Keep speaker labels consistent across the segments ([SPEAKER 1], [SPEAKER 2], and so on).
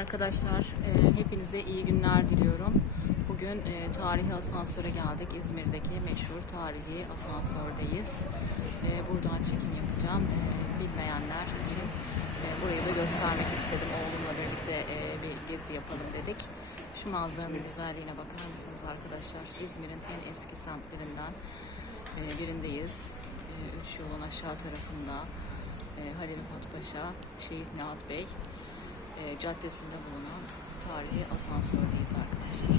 [SPEAKER 1] Arkadaşlar e, hepinize iyi günler diliyorum. Bugün e, tarihi asansöre geldik. İzmir'deki meşhur tarihi asansördeyiz. E, buradan çekim yapacağım. E, bilmeyenler için e, burayı da göstermek istedim. Oğlumla birlikte e, bir gezi yapalım dedik. Şu manzaranın güzelliğine bakar mısınız arkadaşlar? İzmir'in en eski semtlerinden e, birindeyiz. E, üç yolun aşağı tarafında e, Halil Rıfat Paşa, Şehit Nihat Bey e, caddesinde bulunan tarihi asansördeyiz arkadaşlar.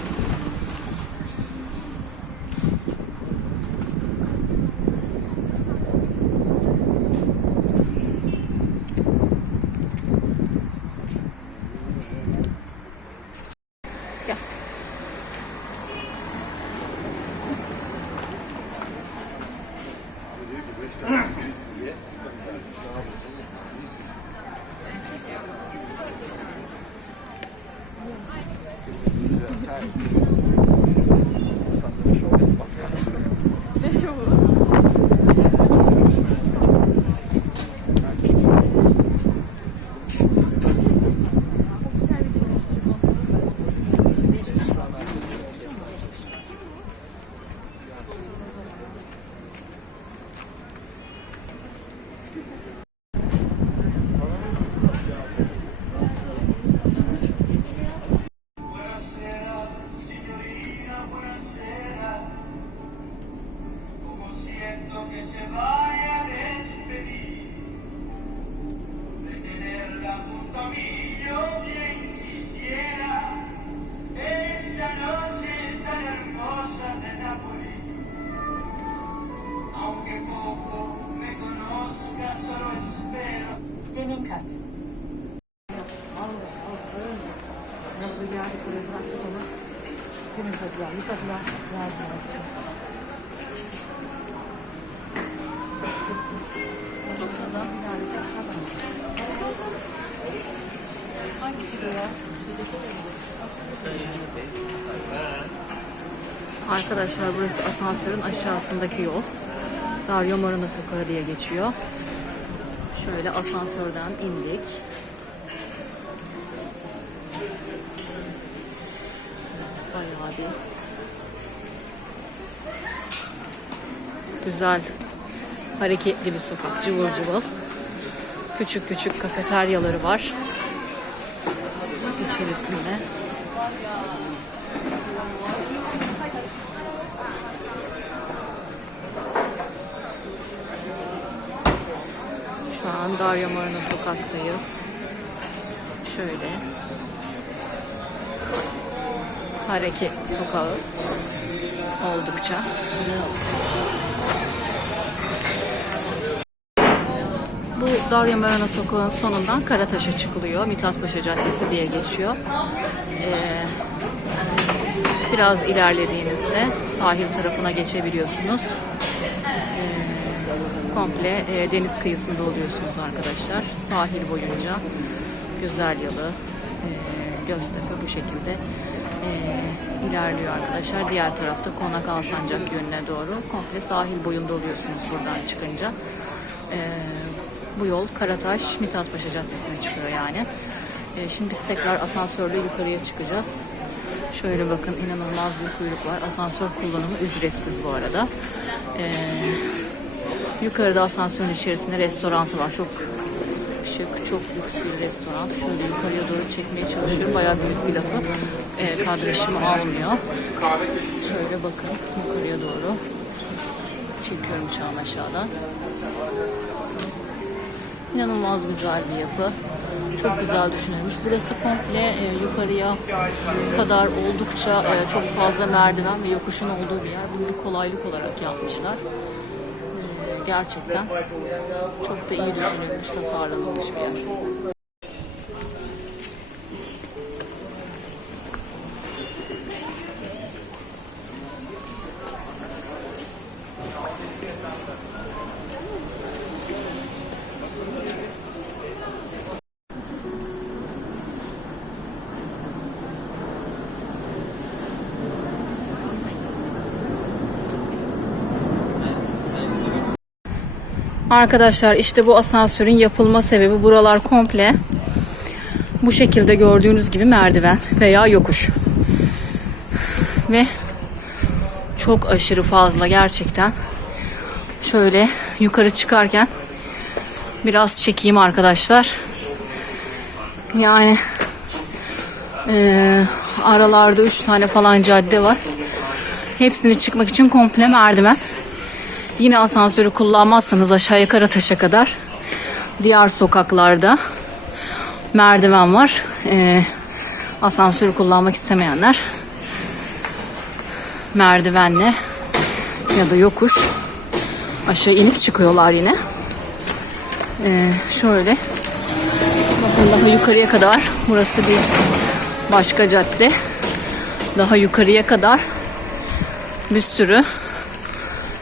[SPEAKER 2] time. Temizlediler, yıkadılar, verdiler. Hangisi ya?
[SPEAKER 1] Arkadaşlar burası asansörün aşağısındaki yol. Dario Moreno Sokağı diye geçiyor. Şöyle asansörden indik. Bayağı bir güzel hareketli bir sokak cıvıl cıvıl. Küçük küçük kafeteryaları var. İçerisinde. Şu an Darya Moreno sokaktayız. Şöyle. Hareket sokağı. Oldukça. Bu Darya Moreno sokağın sonundan Karataş'a çıkılıyor. Mithat Paşa Caddesi diye geçiyor. Ee, biraz ilerlediğinizde sahil tarafına geçebiliyorsunuz komple e, deniz kıyısında oluyorsunuz arkadaşlar. Sahil boyunca Güzel Yalı, e, Göztepe bu şekilde e, ilerliyor arkadaşlar. Diğer tarafta Konak Alsancak yönüne doğru komple sahil boyunda oluyorsunuz buradan çıkınca. E, bu yol Karataş, Mithatpaşa Caddesi'ne çıkıyor yani. E, şimdi biz tekrar asansörle yukarıya çıkacağız. Şöyle bakın inanılmaz bir kuyruk var. Asansör kullanımı ücretsiz bu arada. Eee Yukarıda asansörün içerisinde restoranı var. Çok çok lüks bir restoran. Şöyle yukarıya doğru çekmeye çalışıyorum. Bayağı büyük bir lafı. E, kadrajımı almıyor. Şöyle bakın yukarıya doğru. Çekiyorum şu an aşağıdan. İnanılmaz güzel bir yapı. Çok güzel düşünülmüş. Burası komple e, yukarıya kadar oldukça e, çok fazla merdiven ve yokuşun olduğu bir yer. Bunu bir kolaylık olarak yapmışlar. Gerçekten çok da iyi düşünülmüş, tasarlanılmış bir yer. Arkadaşlar işte bu asansörün yapılma sebebi buralar komple bu şekilde gördüğünüz gibi merdiven veya yokuş. Ve çok aşırı fazla gerçekten. Şöyle yukarı çıkarken biraz çekeyim arkadaşlar. Yani eee, aralarda üç tane falan cadde var. Hepsini çıkmak için komple merdiven. Yine asansörü kullanmazsanız aşağıya Karataş'a kadar diğer sokaklarda merdiven var. Ee, asansörü kullanmak istemeyenler merdivenle ya da yokuş aşağı inip çıkıyorlar yine. Ee, şöyle bakın daha yukarıya kadar burası bir başka cadde. Daha yukarıya kadar bir sürü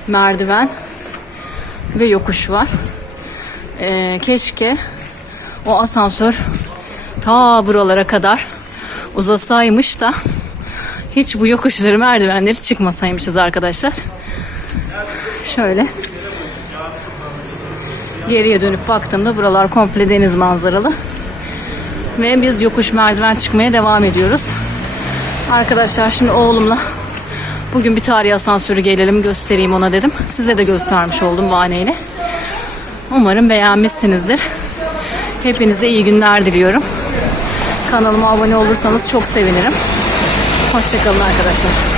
[SPEAKER 1] merdiven ve yokuş var. Ee, keşke o asansör ta buralara kadar uzasaymış da hiç bu yokuşları merdivenleri çıkmasaymışız arkadaşlar. Şöyle geriye dönüp baktığımda buralar komple deniz manzaralı. Ve biz yokuş merdiven çıkmaya devam ediyoruz. Arkadaşlar şimdi oğlumla bugün bir tarihi asansörü gelelim göstereyim ona dedim. Size de göstermiş oldum bahaneyle. Umarım beğenmişsinizdir. Hepinize iyi günler diliyorum. Kanalıma abone olursanız çok sevinirim. Hoşçakalın arkadaşlar.